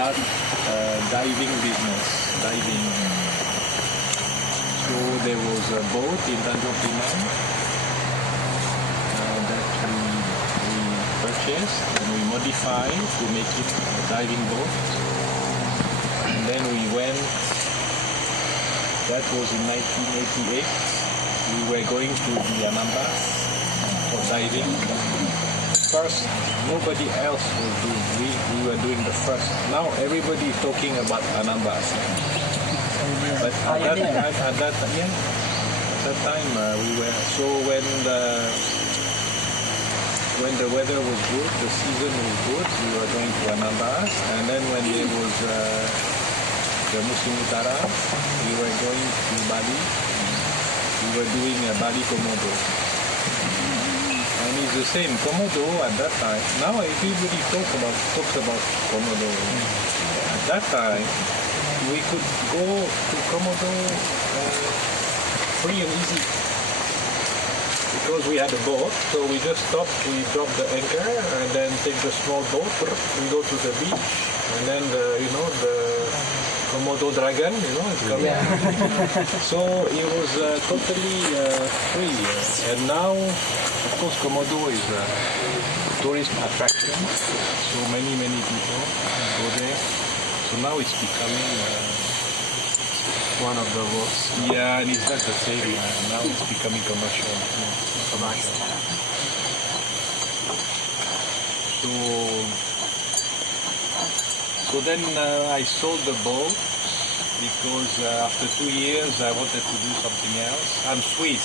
start diving business. Diving. So there was a boat in Tanjungpinang that we purchased and we modified to make it a diving boat. And then we went. That was in 1988. We were going to the Anambas for diving. First, nobody else was doing. We were doing the first. Now everybody is talking about Anambas. But at that time we were. So when the weather was good, the season was good, we were going to Anambas. And then when there was the Musim Utara, we were going to Bali. We were doing a Bali Komodo. And it's the same, Komodo at that time. Now everybody talks about Komodo. At that time, we could go to Komodo free and easy. Because we had a boat, so we just stopped, we dropped the anchor, and then take the small boat, we go to the beach, and then the Komodo dragon, it's coming. Yeah. So it was totally free. And now, of course, Komodo is a tourist attraction. So many people go there. So now it's becoming one of the world's. Yeah, and it's not the same. Now it's becoming commercial. So then I sold the boat because after 2 years I wanted to do something else. I'm Swiss,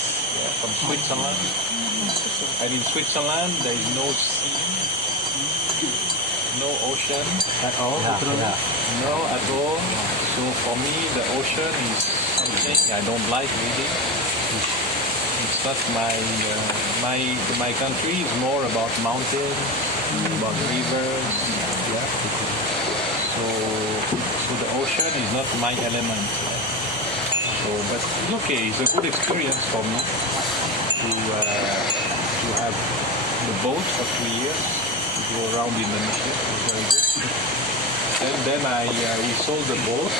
from Switzerland. And in Switzerland there is no sea, no ocean at all. No, at all. So for me the ocean is something I don't like really. It's not my country is more about mountains, about rivers. So the ocean is not my element. So, but it's okay. It's a good experience for me to have the boat for 2 years, to go around Indonesia. It was very good. And then we sold the boat,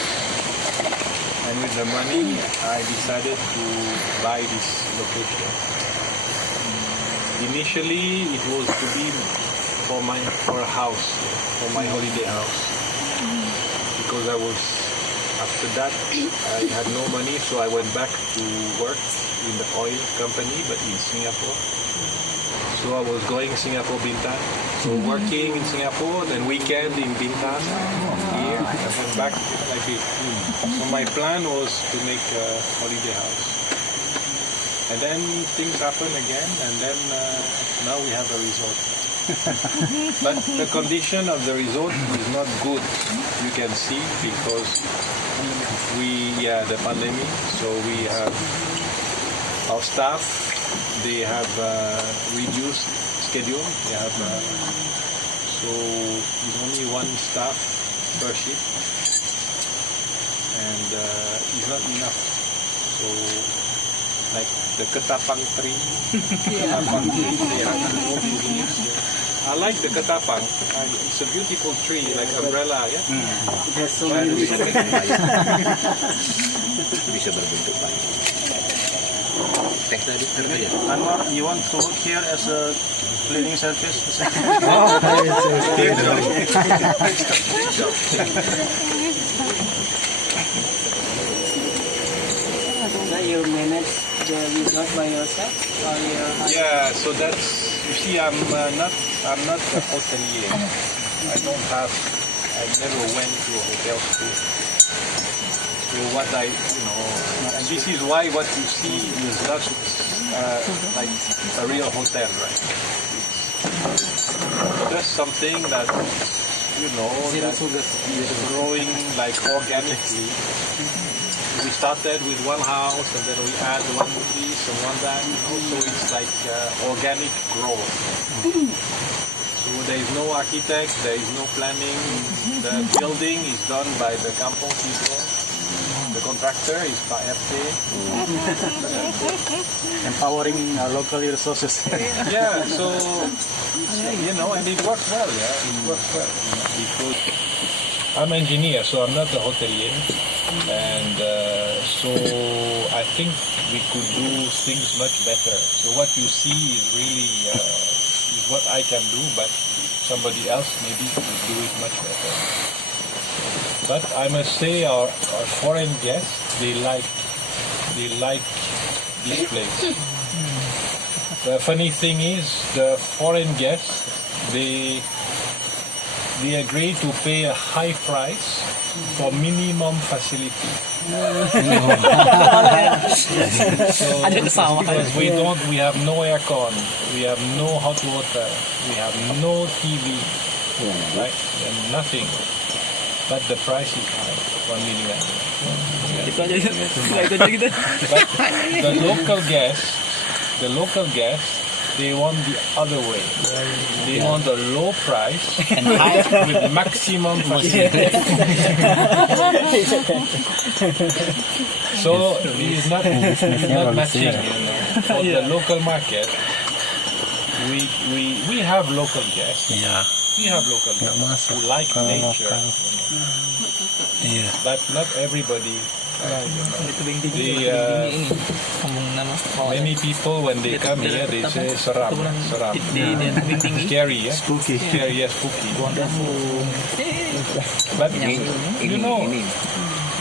and with the money I decided to buy this location. Initially, it was to be for a house, for my holiday house. Because after that, I had no money, so I went back to work in the oil company, but in Singapore. So I was going Singapore Bintan, so working in Singapore, then weekend in Bintan, here, and then back like this. So my plan was to make a holiday house. And then things happen again, and then now we have a resort. But the condition of the resort is not good, you can see, because the pandemic, so we have our staff, they have reduced schedule, they have so it's only one staff per shift, and it's not enough. So like the ketapang tree, I like the ketapang. It's a beautiful tree, like umbrella, yeah. There's so many. Bisa berbentuk banyak. Teh tadi aja. Anwar, you want to work here as a cleaning service? You manage the resort by yourself, or yeah, so that's, you see, I'm not a hotelier. I never went to a hotel school. So what and this is why what you see is not like a real hotel, right? It's just something that, that's growing like organically. We started with one house, and then we add one this and one that, so it's like organic growth. So there is no architect, there is no planning. The building is done by the kampong people. The contractor is PRT. empowering local resources. Yeah, so and it works well. Yeah, it works well because I'm an engineer, so I'm not a hotelier, and so I think we could do things much better. So what you see is really is what I can do, but somebody else maybe could do it much better. But I must say, our foreign guests, they like this place. The funny thing is, the foreign guests, they agree to pay a high price for minimum facility. So, because we have no aircon, we have no hot water, we have no TV, right? And nothing. But the price is high, 1 million. But the local guests, they want the other way. They want a low price with maximum facility. So it is not matching. For the local market, we have local guests. Yeah. We have local guests who like nature. But not everybody. Many people when they come here they say seram, scary, yeah? Spooky, scary, yeah, spooky. But you know,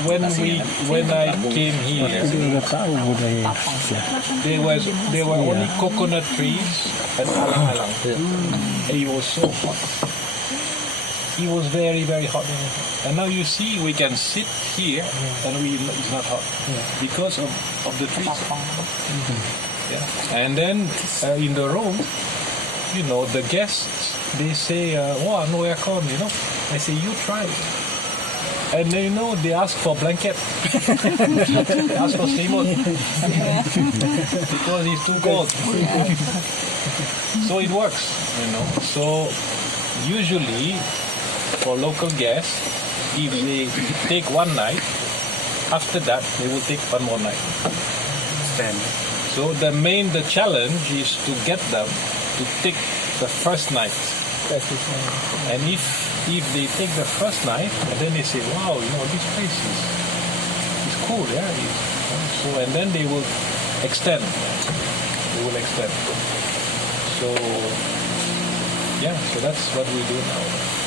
when I came here, there were only coconut trees and alang-alang, and it was so hot. It was very, very hot. And now you see, we can sit here and it's not hot because of the trees. Yeah. And then in the room, you know, the guests, they say, oh, no aircon, you know. I say, you try it. And then, you know, they ask for blanket. They ask for selimut. Because it's too cold. So it works, you know. So usually, for local guests, if they take one night, after that they will take one more night. So the challenge is to get them to take the first night. And if they take the first night, and then they say, wow, you know, this place is cool, yeah. So and then they will extend. So yeah, so that's what we do now.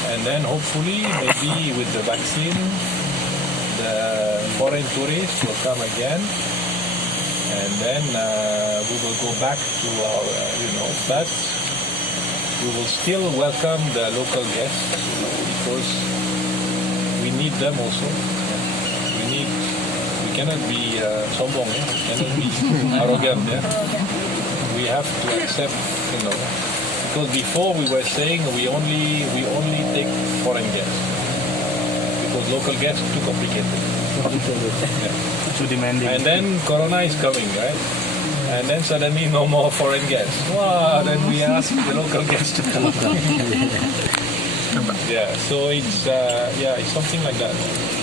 And then hopefully, maybe with the vaccine, the foreign tourists will come again. And then we will go back to our, but we will still welcome the local guests, because we need them also. We cannot be sombong, we cannot be arrogant. We have to accept, because before we were saying we only take foreign guests, because local guests are too complicated. Too demanding. And then Corona is coming, right? And then suddenly no more foreign guests. Wow, then we ask the local guests to come. Yeah, so it's something like that.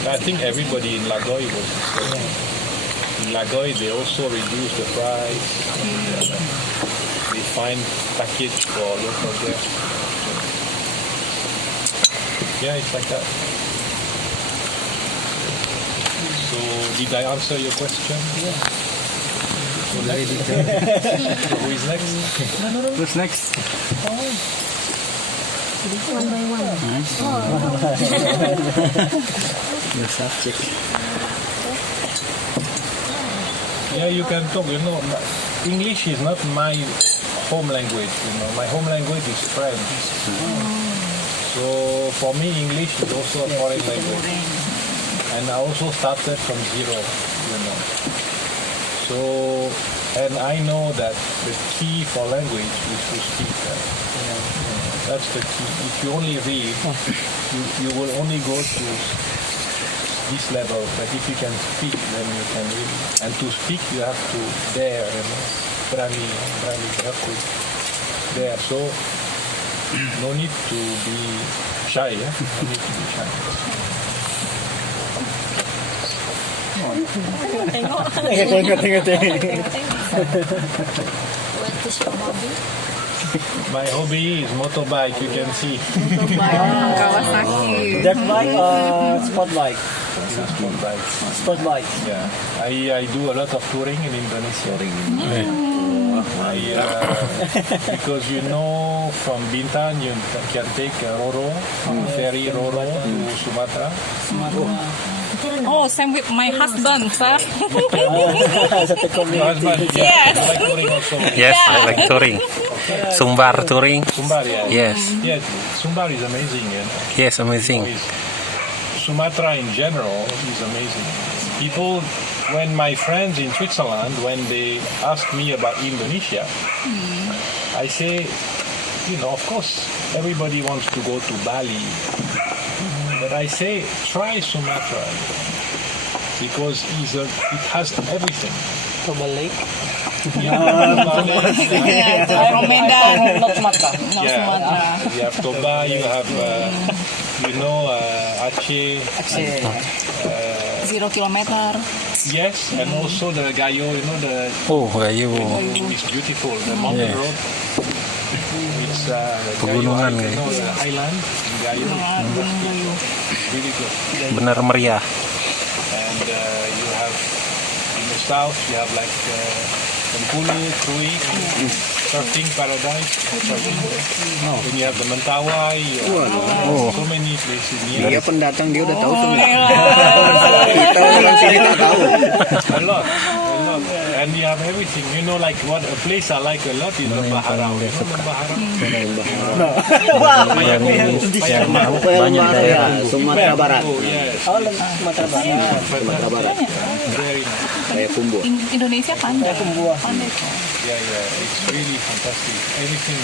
I think everybody in Lagoy was in Lagoy. They also reduced the price. They find package for local guests. Yeah, it's like that. So did I answer your question? Yeah. So who is next? Who's next? One by one. The subject. Yeah, you can talk. English is not my home language. My home language is French. So for me, English is also a foreign language. And I also started from zero, So, and I know that the key for language is to speak. That's the key. If you only read, you will only go to this level. But if you can speak, then you can read. And to speak, you have to dare, berani, you have to dare. So, no need to be shy. No need to be shy. Tengok. Tengok. What is your hobby? My hobby is motorbike, you can see. Kawasaki. Dirt bike or sport bike? Sport bike. Sport bike. Yeah, I do a lot of touring in Indonesia. Because from Bintan you can take Roro, ferry Roro to Sumatra. Oh, same with my husband, sir. Your husband, Yes. you like touring also. Yes, I like touring. Sumbar touring. Sumbar, yeah. Yes. Yes, Sumbar is amazing. Yes, amazing. Sumatra in general is amazing. People, when my friends in Switzerland, when they ask me about Indonesia, I say, of course, everybody wants to go to Bali. But I say, try Sumatra. Because it has everything. Toba Lake. From Medan, not Sumatera. Not Sumatera. You have Toba, you have, Aceh. 0 kilometer. Yes, and also the Gayo, the Oh, Gayo. it's beautiful. The mountain Yes. road. It's Pegunungan, Gayo, guys. the island. Gayo. Really good. Benar meriah. And you have in the south, you have like Bengkulu, Krui, surfing paradise. Then you have the Mentawai. So many places. Dia pendatang, dia udah tahu semua. A Kita orang sini tak tahu. lot. And you have everything. Like what a place I like a lot is Lembah Harau. Banyak daerah Sumatera Barat. Oh, yes. Oh, Sumatera Barat. Sumatera Barat. Very nice. Kayak Kumbu. Indonesia pandai. Pandai. Yeah. It's really fantastic. Everything.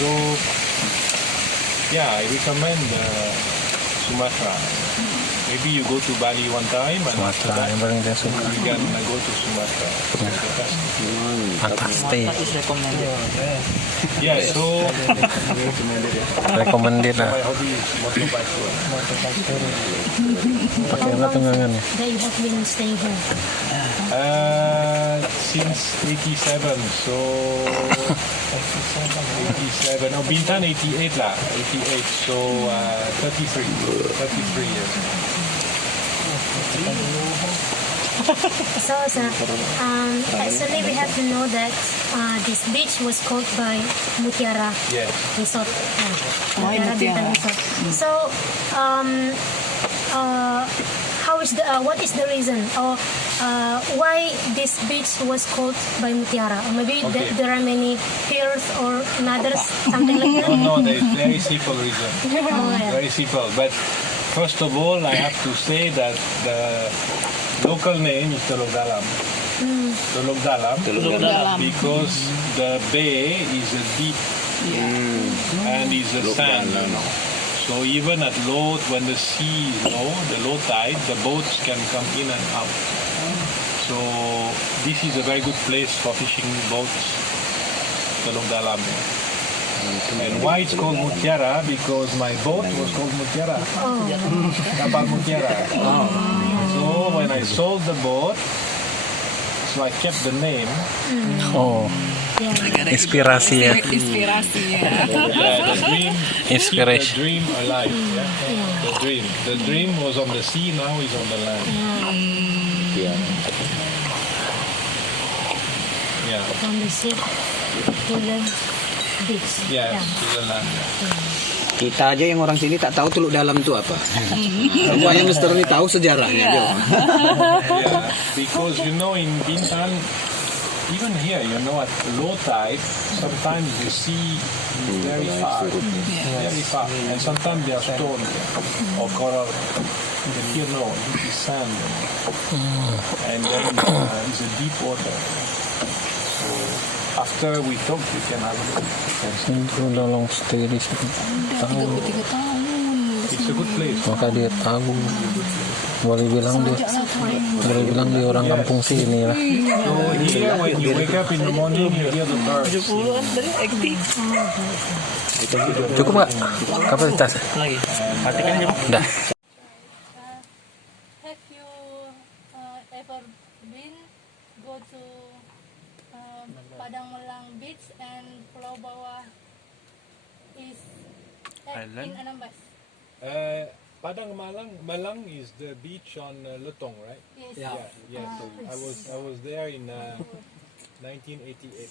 So, I recommend Sumatra. Maybe you go to Bali one time and after Sumatera that, yang paling saya suka. you can go to Sumatra. Fantastic. Is recommended. Yeah, so Recommended lah. my hobby is motorbike touring. Pakai apa tunggangan ya? That you have been staying here. Since 87, so 87. Oh, Bintan 88 lah, 88. So 33 years. So, sir, actually we have to know that this beach was called by Mutiara Yes. Resort. Mutiara. Bintan Resort. So, what is the reason or why this beach was called by Mutiara? Or maybe Okay. there are many piers or others, something like that. No, there is very simple reason. Oh, yeah. Very simple. But first of all, I have to say that the local name is Teluk Dalam. Teluk Dalam. Because the bay is a deep and is a sand. So even at low, when the sea is low, the low tide, the boats can come in and out. So this is a very good place for fishing boats, Teluk Dalam. And why it's called Mutiara? Because my boat was called Mutiara. Kapal Mutiara. So when I sold the boat, so I kept the name. Oh, inspirasi ya. Inspirasi ya. The dream, Inspiration. keep the dream alive. Yeah? The dream was on the sea, now is on the land. Yeah. From the sea to the beach. Yes, to the land. Kita aja yang orang sini tak tahu Teluk Dalam itu apa. Rupanya Mister ini tahu sejarahnya dia. Yeah, because in Bintan, even here, at low tide, sometimes you see very far, and sometimes there are stones or coral. But here, no, this is sand, and then it's a deep water. So after we talk, you can have a look. Itu udah long stay di situ. Tahu. 3 tahun. It's a good place. Maka dia tahu. Boleh bilang dia orang kampung sini lah. So here, when you wake up in the morning, you hear the birds. Cukup nggak kapasitas? Lagi. Artikan dia. Dah. Have you ever go to Padang Melang Beach and Pulau Bawah Island. In Anambas. Padang Malang is the beach on Letong, right? Yes. Yeah. So I was there in 1988.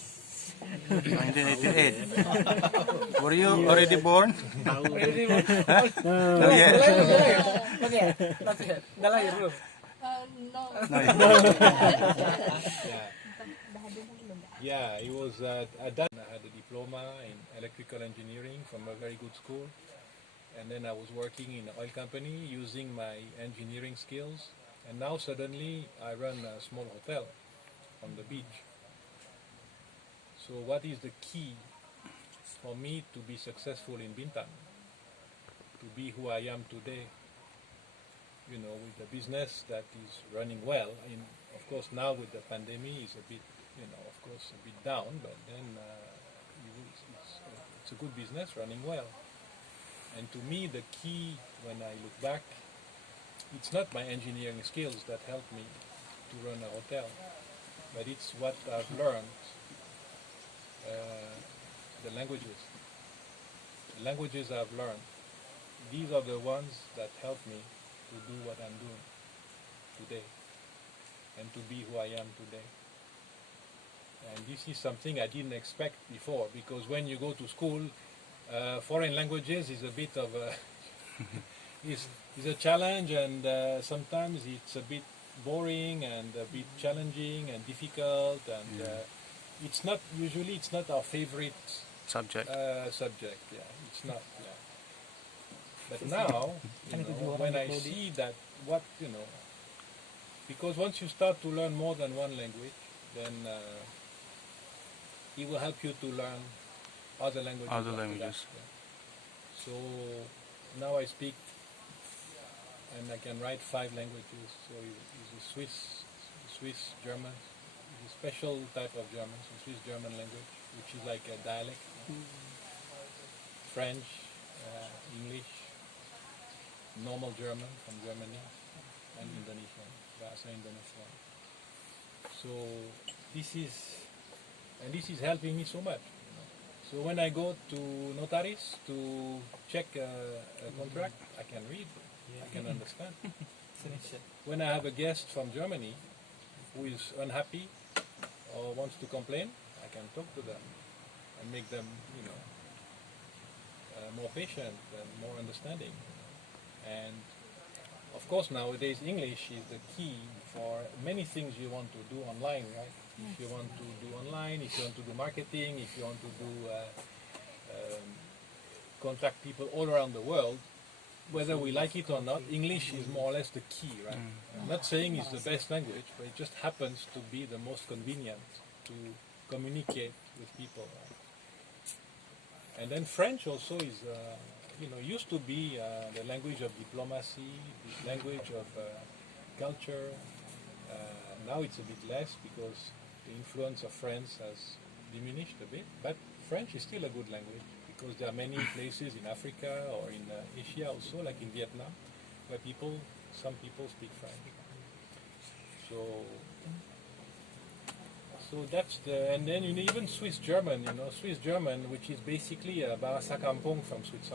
1988. Were you already born? Not yet. No. Yeah, it was done. I had a diploma in electrical engineering from a very good school, and then I was working in an oil company using my engineering skills, and now suddenly I run a small hotel on the beach. So what is the key for me to be successful in Bintan, to be who I am today? You know, with the business that is running well. Of course, now with the pandemic, it's a bit, of course, a bit down. But then it's a good business running well. And to me, the key when I look back, it's not my engineering skills that helped me to run a hotel, but it's what I've learned. The languages. The languages I've learned. These are the ones that help me to do what I'm doing today and to be who I am today. And this is something I didn't expect before, because when you go to school, foreign languages is a bit of a is a challenge, and sometimes it's a bit boring and a bit challenging and difficult, and it's not our favorite Subject. subject. Yeah, it's not. Yeah. But now, when I see that, because once you start to learn more than one language, then it will help you to learn other languages. Other after languages. that, yeah. So now I speak and I can write 5 languages. So it's a Swiss German, it's a special type of German, so Swiss German language, which is like a dialect. French, English, normal German from Germany, and Indonesian, Bahasa Indonesia. So this is helping me so much. So when I go to notaris to check a contract, I can read, I can understand. When I have a guest from Germany who is unhappy or wants to complain, I can talk to them and make them, more patient and more understanding. And of course nowadays English is the key for many things you want to do online, right? If you want to do online, if you want to do marketing, if you want to do contact people all around the world, whether we like it or not, English is more or less the key, right? I'm not saying it's the best language, but it just happens to be the most convenient to communicate with people, right? And then French also is, used to be the language of diplomacy, the language of culture. Now it's a bit less because the influence of France has diminished a bit, but French is still a good language because there are many places in Africa or in Asia also, like in Vietnam, where some people speak French. So that's and then even Swiss German, which is basically a Bahasa Kampung from Switzerland.